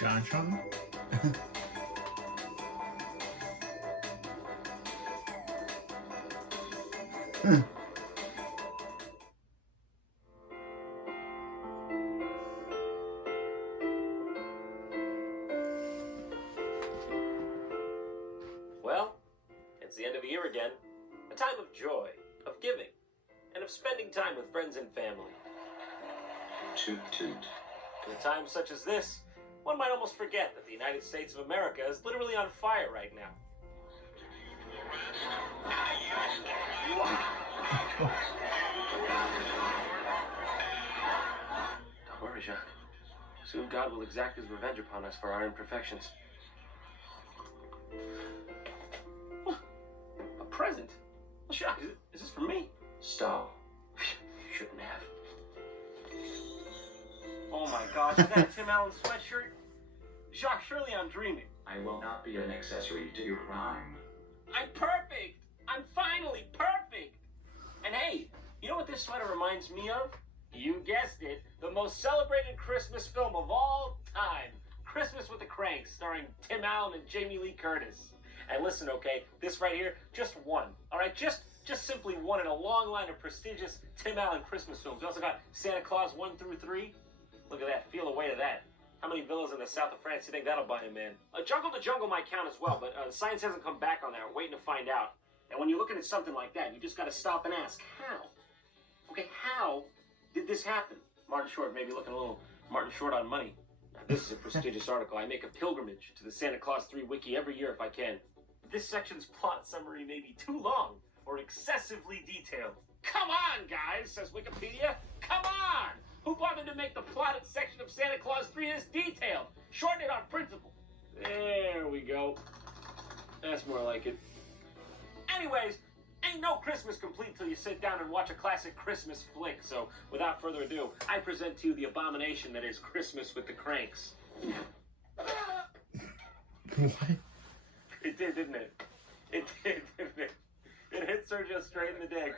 Tron? Well, it's the end of the year again. A time of joy, of giving, and of spending time with friends and family. Toot toot. In a time such as this, one might almost forget that the United States of America is literally on fire right now. Don't worry, Jacques. Soon God will exact his revenge upon us for our imperfections. A present? Well, Jacques, is this for me? Stop. You shouldn't have. Oh my gosh, is that a Tim Allen sweatshirt? Jacques, surely I'm dreaming. I will not be an accessory to your crime. I'm perfect! I'm finally perfect! And hey, you know what this sweater reminds me of? You guessed it, the most celebrated Christmas film of all time. Christmas with the Cranks, starring Tim Allen and Jamie Lee Curtis. And listen, okay, this right here, just one. Alright, just simply one in a long line of prestigious Tim Allen Christmas films. We also got Santa Claus 1 through 3. Look at that, feel the weight of that. How many villas in the south of France do you think that'll buy him, man? Jungle to Jungle might count as well, but science hasn't come back on that. We're waiting to find out. And when you're looking at something like that, you just gotta stop and ask, how? Okay, how did this happen? Martin Short, maybe looking a little Martin Short on money. Now, this is a prestigious article. I make a pilgrimage to the Santa Claus 3 wiki every year if I can. This section's plot summary may be too long or excessively detailed. Come on, guys, says Wikipedia. Come on! Who bothered to make the plotted section of Santa Claus 3 this detailed? Shorten it on principle. There we go. That's more like it. Anyways, ain't no Christmas complete till you sit down and watch a classic Christmas flick. So, without further ado, I present to you the abomination that is Christmas with the Cranks. What? It did, didn't it? It did, didn't it? It hit Sergio straight in the dick.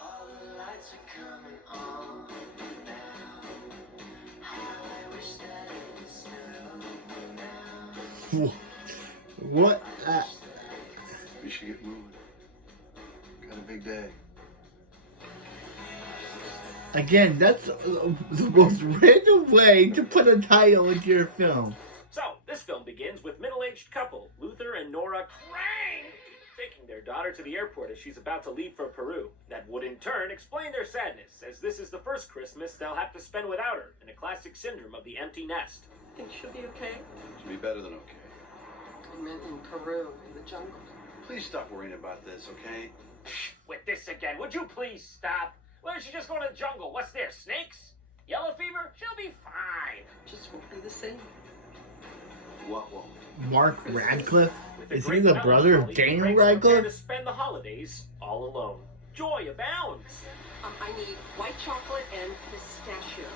All the lights are coming on now. How I wish that it would snow now. What? We should get moving. Got a big day. Again, that's the most random way to put a title into your film. So, this film begins with middle-aged couple, Luther and Nora Crank, taking their daughter to the airport as she's about to leave for Peru. That would in turn explain their sadness, as this is the first Christmas they'll have to spend without her, in a classic syndrome of the empty nest. Think she'll be okay? Should be better than okay. I meant in Peru, in the jungle. Please stop worrying about this, okay? With this again, would you please stop? Why don't you just go to the jungle? What's there, snakes? Yellow fever? She'll be fine. Just won't be the same. What won't? Mark Radcliffe? With a Is he great the melancholy, brother of the Daniel Cranks prepare to Radcliffe? spend the holidays all alone. Joy abounds. I need white chocolate and pistachios.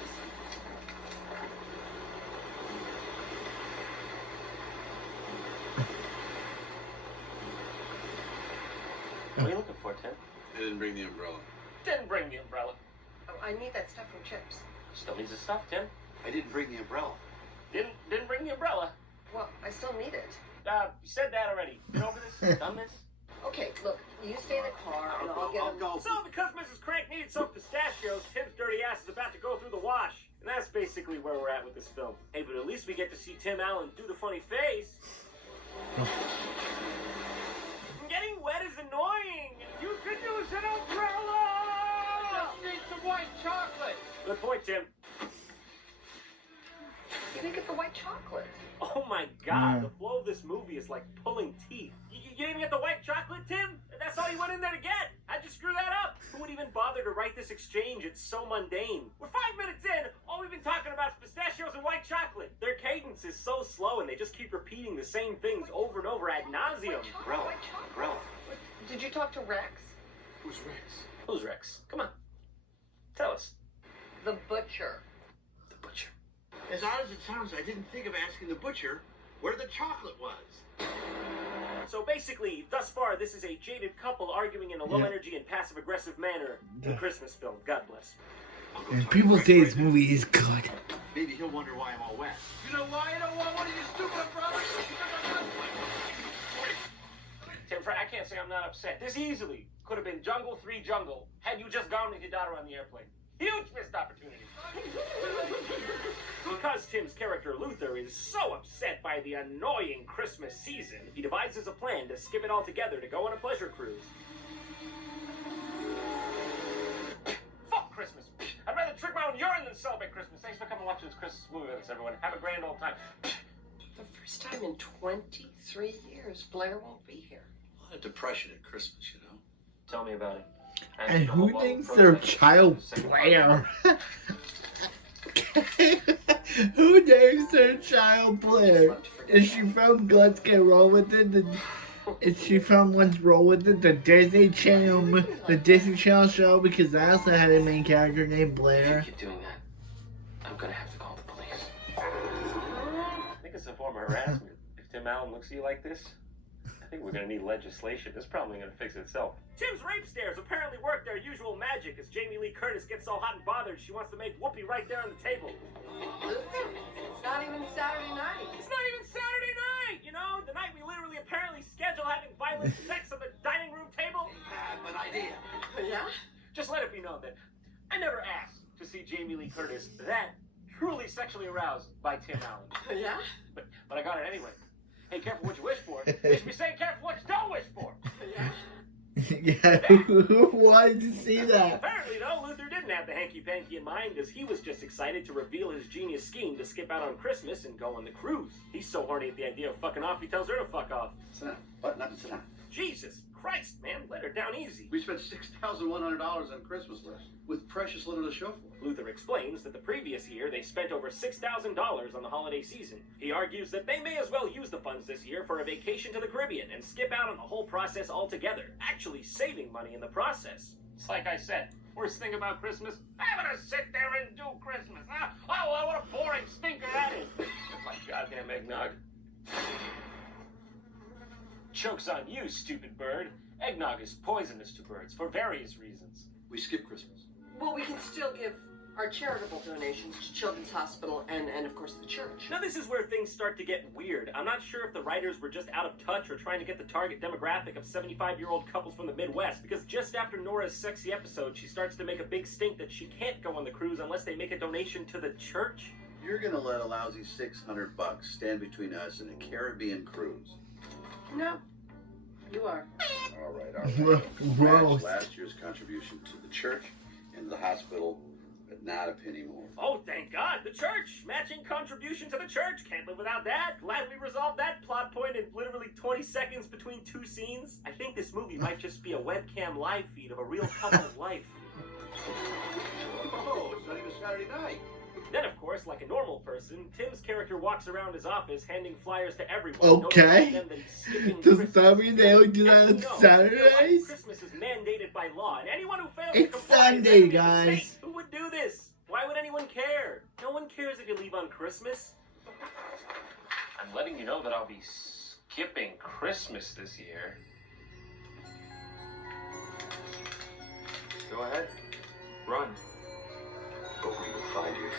What are you looking for, Tim? I didn't bring the umbrella. Didn't bring the umbrella. Oh, I need that stuff from Chips. Still needs the stuff, Tim. I didn't bring the umbrella. Didn't bring the umbrella. Well, I still need it. You said that already. Been over this? Done this? Okay, look, you stay in the car and I'll get them. go. So, because Mrs. Crank needed some pistachios, Tim's dirty ass is about to go through the wash. And that's basically where we're at with this film. Hey, but at least we get to see Tim Allen do the funny face. Getting wet is annoying. You could use an umbrella. Just need some white chocolate. Good point, Tim. You didn't get the white chocolate. Oh my God, the flow of this movie is like pulling teeth. You didn't get the white chocolate, Tim? That's all you went in there to get. How'd you screw that up? Who would even bother to write this exchange? It's so mundane. We're 5 minutes in. All we've been talking about is pistachios and white chocolate. Their cadence is so slow and they just keep repeating the same things over and over ad nauseum. Umbrella. White chocolate. Umbrella. Did you talk to Rex? Who's Rex? Who's Rex? Come on. Tell us. The butcher. The butcher. As odd as it sounds, I didn't think of asking the butcher where the chocolate was. So basically, thus far, this is a jaded couple arguing in a low-energy and passive-aggressive manner in a Christmas film. God bless. And people say this movie is good. Maybe he'll wonder why I'm all wet. You know why I don't want one of you stupid umbrellas? Tim, I can't say I'm not upset. This easily could have been Jungle 3 Jungle had you just gone with your daughter on the airplane. Huge missed opportunity. Because Tim's character Luther is so upset by the annoying Christmas season, he devises a plan to skip it altogether to go on a pleasure cruise. Fuck Christmas. I'd rather drink my own urine than celebrate Christmas. Thanks for coming and watching this Christmas movie with us, everyone. Have a grand old time. The first time in 23 years, Blair won't be here. A lot of depression at Christmas, you know. Tell me about it. And who names their child Blair? Who names their child Blair? Is she from Let's Get Roll With It? Is she from Let's Roll With It? The Disney Channel show? Because I also had a main character named Blair. If you keep doing that, I'm gonna have to call the police. I think it's a form of harassment. If Tim Allen looks at you like this, I think we're gonna need legislation. This problem ain't gonna fix itself. Tim's rape stares apparently work their usual magic as Jamie Lee Curtis gets so hot and bothered she wants to make whoopee right there on the table. Luther, it's not even Saturday night. It's not even Saturday night, you know? The night we literally apparently schedule having violent sex on the dining room table. I have an idea. Yeah? Just let it be known that I never asked to see Jamie Lee Curtis that truly sexually aroused by Tim Allen. Yeah? But I got it anyway. Hey, careful what you wish for. You should be saying careful what you don't wish for. Yeah? Yeah, who wanted to see that? Apparently, though, Luther didn't have the hanky-panky in mind, as he was just excited to reveal his genius scheme to skip out on Christmas and go on the cruise. He's so horny at the idea of fucking off, he tells her to fuck off. Sit down. Button up and sit down. Jesus Christ, man, let her down easy. We spent $6,100 on Christmas list, with precious little to show for it. Luther explains that the previous year they spent over $6,000 on the holiday season. He argues that they may as well use the funds this year for a vacation to the Caribbean and skip out on the whole process altogether, actually saving money in the process. It's like I said, worst thing about Christmas, having to sit there and do Christmas. Oh, what a boring stinker that is. That's my goddamn eggnog. Joke's on you, stupid bird. Eggnog is poisonous to birds for various reasons. We skip Christmas. Well, we can still give our charitable donations to Children's Hospital and of course, the church. Now, this is where things start to get weird. I'm not sure if the writers were just out of touch or trying to get the target demographic of 75-year-old couples from the Midwest, because just after Nora's sexy episode, she starts to make a big stink that she can't go on the cruise unless they make a donation to the church. You're gonna let a lousy $600 stand between us and a Caribbean cruise? No, you are. All right. Gross. Match last year's contribution to the church and the hospital, but not a penny more. Oh, thank God, the church! Matching contribution to the church! Can't live without that! Glad we resolved that plot point in literally 20 seconds between two scenes. I think this movie might just be a webcam live feed of a real couple's life. Oh, it's not even Saturday night. Then, of course, like a normal person, Tim's character walks around his office handing flyers to everyone. Okay. notifying them that he's skipping Does Christmas. that mean they only do that As on you know, Saturdays? Christmas is mandated by law, and anyone who fails It's to comply Sunday, is gonna be a guys. mistake. Who would do this? Why would anyone care? No one cares if you leave on Christmas. I'm letting you know that I'll be skipping Christmas this year. Go ahead. Run. But we will find you.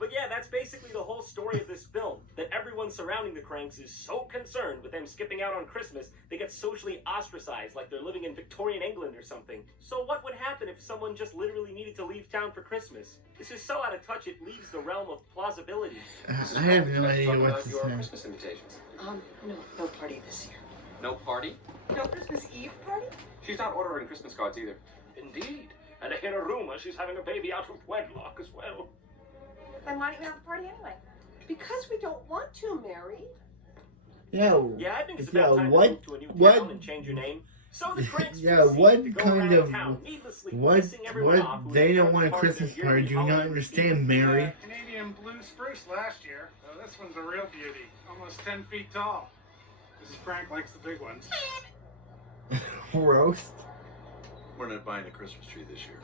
But yeah, that's basically the whole story of this film. That everyone surrounding the Cranks is so concerned with them skipping out on Christmas, they get socially ostracized like they're living in Victorian England or something. So what would happen if someone just literally needed to leave town for Christmas? This is so out of touch it leaves the realm of plausibility. I have no idea what to your say. Christmas invitations. No party this year. No party? No Christmas Eve party? She's not ordering Christmas cards either. Indeed. And I hear a rumor she's having a baby out of wedlock as well. Then why don't you have the party anyway? Because we don't want to, Mary. Yo, Yeah, I think it's yo, about time to what, move to a new what, town and change your name. So the Cranks yeah, proceed what to go kind around of, town, needlessly what, pissing everyone off who they is don't want a part of Christmas their party, yearly do you not holiday understand, Mary? Canadian blue spruce last year. So this one's a real beauty. Almost 10 feet tall. Mrs. Frank likes the big ones. Roast? We're not buying a Christmas tree this year.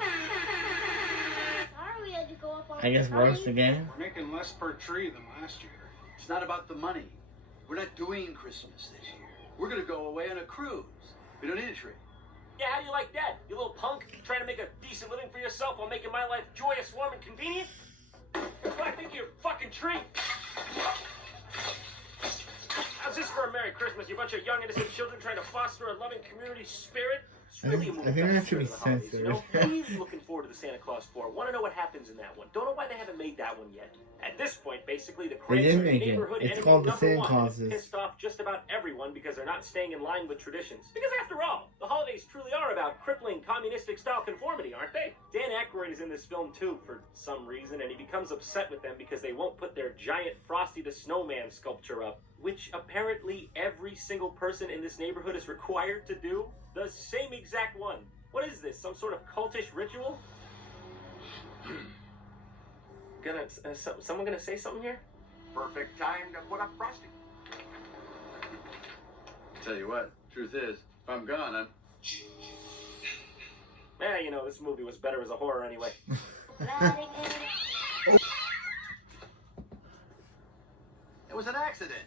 Sorry we had to go up on I guess the roast party. again? We're making less per tree than last year. It's not about the money. We're not doing Christmas this year. We're gonna go away on a cruise. We don't need a tree. Yeah, how do you like that? You little punk, trying to make a decent living for yourself while making my life joyous, warm, and convenient? Well, I think fucking tree. How's this for a Merry Christmas? You bunch of young innocent children trying to foster a loving community spirit. It's really a movie I think about that the should be spirit of the holidays, you know? censored. Who's looking forward to the Santa Claus 4? Want to know what happens in that one? Don't know why they haven't made that one yet. At this point, basically, the They cranks did are make it. neighborhood It's enemy called the number Santa one, and Clauses. it's pissed off just about everyone because they're not staying in line with traditions. Because after all, the holidays truly are about crippling communistic-style conformity, aren't they? Dan Aykroyd is in this film too, for some reason, and he becomes upset with them because they won't put their giant Frosty the Snowman sculpture up, which apparently every single person in this neighborhood is required to do. The same exact one. What is this? Some sort of cultish ritual? Someone gonna say something here? Perfect time to put up Frosty. Tell you what, truth is, if I'm gone, I'm... You know, this movie was better as a horror anyway. It was an accident.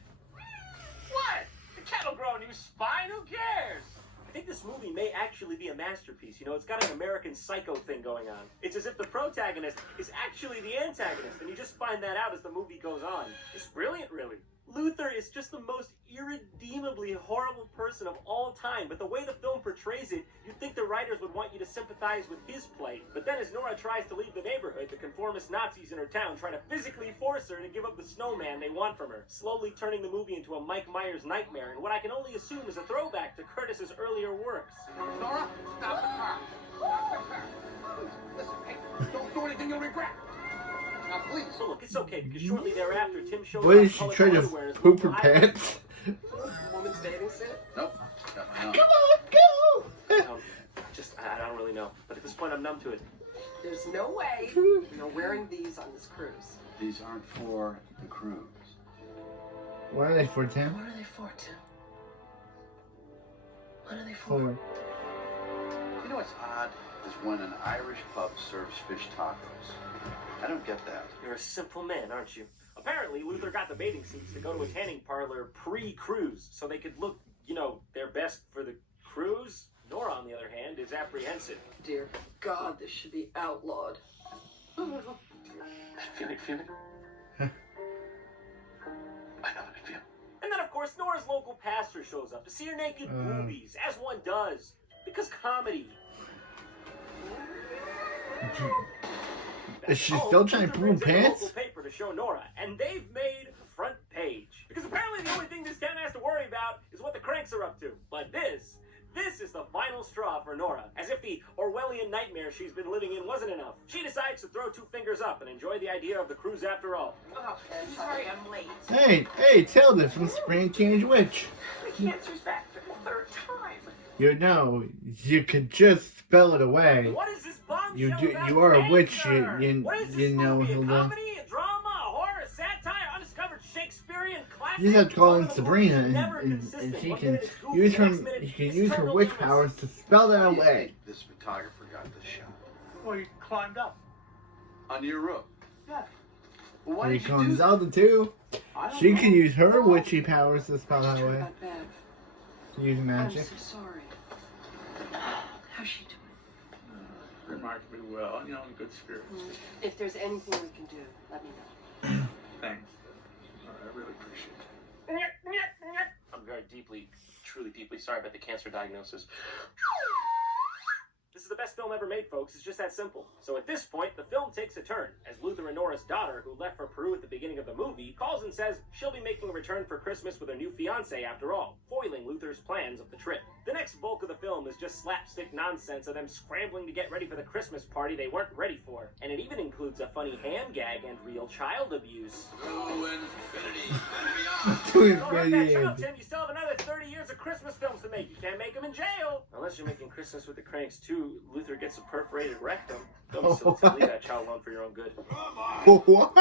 What? The cattle grow a new spine? Who cares? I think this movie may actually be a masterpiece. You know, it's got an American Psycho thing going on. It's as if the protagonist is actually the antagonist, and you just find that out as the movie goes on. It's brilliant, really. Luther is just the most irredeemably horrible person of all time, but the way the film portrays it, you'd think the writers would want you to sympathize with his plight. But then as Nora tries to leave the neighborhood, the conformist Nazis in her town try to physically force her to give up the snowman they want from her, slowly turning the movie into a Mike Myers nightmare, and what I can only assume is a throwback to Curtis's earlier works. Nora, stop the car. Stop the car. Please, listen, hey, don't do anything you'll regret. Now, please. So look, it's okay, because shortly thereafter, Tim shows What up is she colored trying to underwear in his poop her local pants? Woman's bathing suit? Nope, got my own. Come on, go! I don't really know. But at this point, I'm numb to it. There's no way you're wearing these on this cruise. These aren't for the cruise. What are they for, Tim? What are they for, Tim? What are they for? For You know what's odd is when an Irish pub serves fish tacos. I don't get that. You're a simple man, aren't you? Apparently, Luther got the bathing suits to go to a tanning parlor pre-cruise, so they could look, you know, their best for the cruise. Nora, on the other hand, is apprehensive. Dear God, this should be outlawed. Feeling. I know what I feel. And then, of course, Nora's local pastor shows up to see her naked boobies, as one does. Because comedy. Is she still trying to poop Luther brings in a pants? local paper to show Nora, and they've made front page. Because apparently the only thing this town has to worry about is what the cranks are up to. But this is the final straw for Nora. As if the Orwellian nightmare she's been living in wasn't enough. She decides to throw two fingers up and enjoy the idea of the cruise after all. Oh, I'm sorry I'm late. Hey, Tilda from Spring Change Witch. The cancer's back for the third time. You know, you could just spell it away. What is this bombshell You about are a witch, cancer? you What is this know, movie? A Hilda. comedy, a drama, a horror, a satire, undiscovered Shakespearean classic? You just have to call in All of the Sabrina, movies are never and consistent. she One can minute it's goofy, use her next minute you can it's use her total witch luminous. powers to spell that How do you away. think this photographer got this shot? Well, you climbed up. On your roof. Yeah. Well, why Here did you do comes that? Zelda too. I don't She know. can use her witchy powers to spell that Talk away. about Bev. Use I'm magic. so sorry. How's she doing? Remarkably well, you know, in good spirits. If there's anything we can do, let me know. Thanks. I really appreciate it. I'm very truly deeply sorry about the cancer diagnosis. This is the best film ever made, folks. It's just that simple. So at this point, the film takes a turn, as Luther and Nora's daughter, who left for Peru at the beginning of the movie, calls and says she'll be making a return for Christmas with her new fiancé after all, foiling Luther's plans of the trip. The next bulk of the film is just slapstick nonsense of them scrambling to get ready for the Christmas party they weren't ready for. And it even includes a funny ham gag and real child abuse. Too Don't hurt that child, brilliant. Tim. You still have another 30 years of Christmas films to make. You can't make them in jail. Unless you're making Christmas with the Cranks, too. Luther gets a perforated rectum. Don't be silly, Tim. Leave that child alone for your own good. What?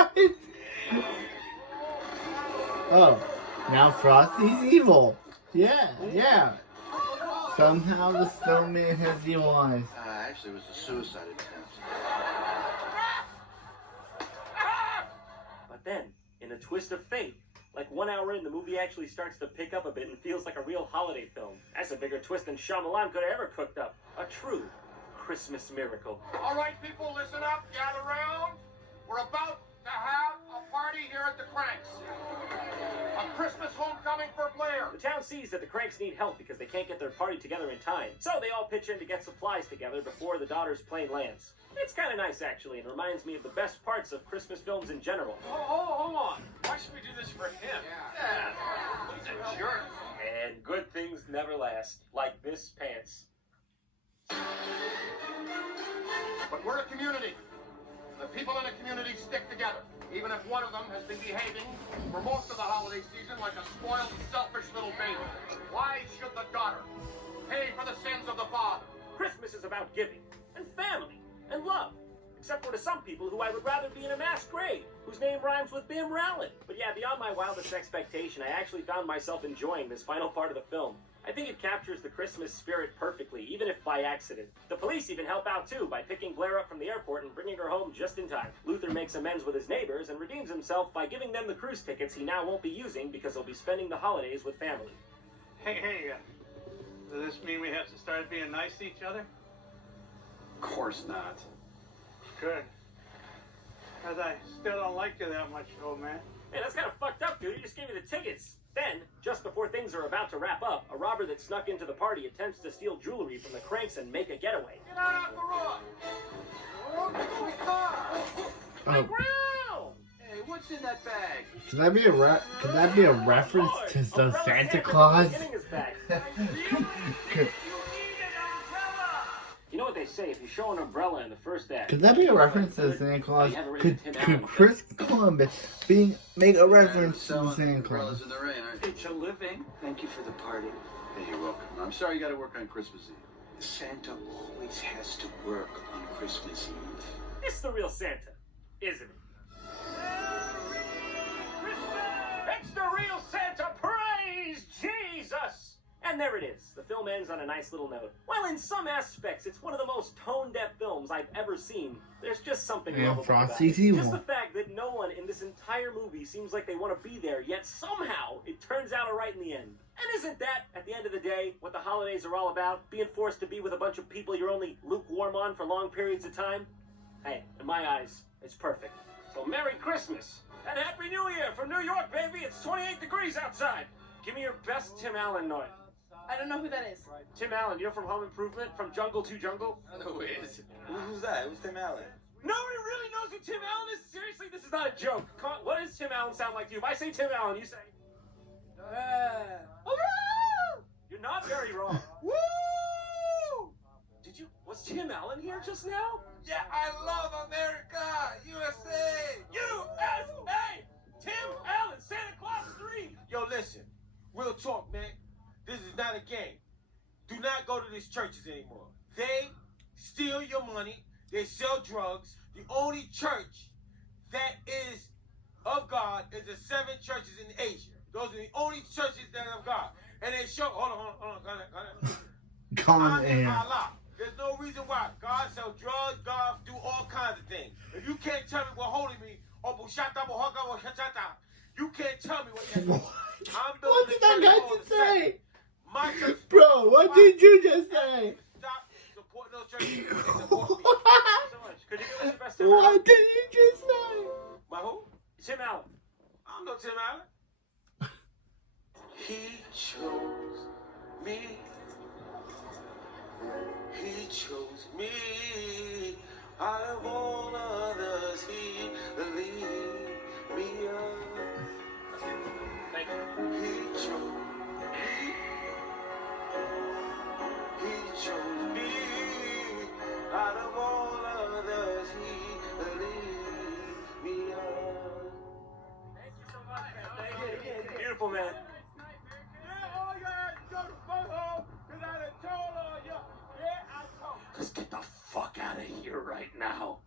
Oh, now Frosty's evil. Yeah. Somehow the snowman has evil eyes. Actually, it was a suicide attempt. But then, in a twist of fate, like 1 hour in, the movie actually starts to pick up a bit and feels like a real holiday film. That's a bigger twist than Shyamalan could have ever cooked up. A true Christmas miracle. All right, people, listen up. Gather round. We're about to have a A party here at the Cranks. A Christmas homecoming for Blair. The town sees that the Cranks need help because they can't get their party together in time. So they all pitch in to get supplies together before the daughter's plane lands. It's kind of nice, actually, and reminds me of the best parts of Christmas films in general. Hold on. Why should we do this for him? Yeah. He's a jerk. And good things never last, like this pants. But we're a community. The people in a community stick together. Even if one of them has been behaving for most of the holiday season like a spoiled, selfish little baby. Why should the daughter pay for the sins of the father? Christmas is about giving, and family, and love. Except for to some people who I would rather be in a masquerade, whose name rhymes with Bim Rowland. But yeah, beyond my wildest expectation, I actually found myself enjoying this final part of the film. I think it captures the Christmas spirit perfectly, even if by accident. The police even help out too, by picking Blair up from the airport and bringing her home just in time. Luther makes amends with his neighbors and redeems himself by giving them the cruise tickets he now won't be using because he'll be spending the holidays with family. Hey, does this mean we have to start being nice to each other? Of course not. Good. Because I still don't like you that much, old man. Hey, that's kind of fucked up, dude. He just gave me the tickets. Then, just before things are about to wrap up, a robber that snuck into the party attempts to steal jewelry from the Cranks and make a getaway. Get out the road! My ground! Hey, what's in that bag? Could that be a reference to the Santa Claus? You know what they say, if you show an umbrella in the first act... Could that be a reference to Santa Claus? Could Chris Columbus make a reference to the Santa Claus? In the rain, aren't you? It's a living. Thank you for the party. Hey, you're welcome. I'm sorry you got to work on Christmas Eve. Santa always has to work on Christmas Eve. It's the real Santa, isn't it? It's the real Santa, praise Jesus! And there it is. The film ends on a nice little note. While in some aspects, it's one of the most tone-deaf films I've ever seen, there's just something lovable about it. Just the fact that no one in this entire movie seems like they want to be there, yet somehow it turns out alright in the end. And isn't that, at the end of the day, what the holidays are all about? Being forced to be with a bunch of people you're only lukewarm on for long periods of time? Hey, in my eyes, it's perfect. So Merry Christmas and Happy New Year from New York, baby! It's 28 degrees outside! Give me your best Tim Allen note. I don't know who that is. Tim Allen, you know from Home Improvement? From Jungle to Jungle? I don't know who it is. Who's that? Who's Tim Allen? Nobody really knows who Tim Allen is? Seriously, this is not a joke. Come on, what does Tim Allen sound like to you? If I say Tim Allen, you say... You're not very wrong. Woo! Did you... Was Tim Allen here just now? Yeah, I love America! USA! USA! Tim Allen, Santa Claus 3! Yo, listen. Real talk, man. This is not a game. Do not go to these churches anymore. They steal your money. They sell drugs. The only church that is of God is the 7 churches in Asia. Those are the only churches that are of God. And they show... Hold on. Allah. There's no reason why. God sells drugs. God do all kinds of things. If you can't tell me what holy means, you can't tell me what that means. What did that guy just say? My church, Bro, what did you just say? Stop supporting those churches. They support me. So much. Could you give us your best Tim Allen? What did you just say? My who? Tim Allen. I don't know Tim Allen. He chose me. He chose me. Out of all others, he lead me up. Thank you. He chose me. He chose me. Out of all others, he leads me up. Thank you so much, man. Thank you. Beautiful, man. Let's get the fuck out of here right now.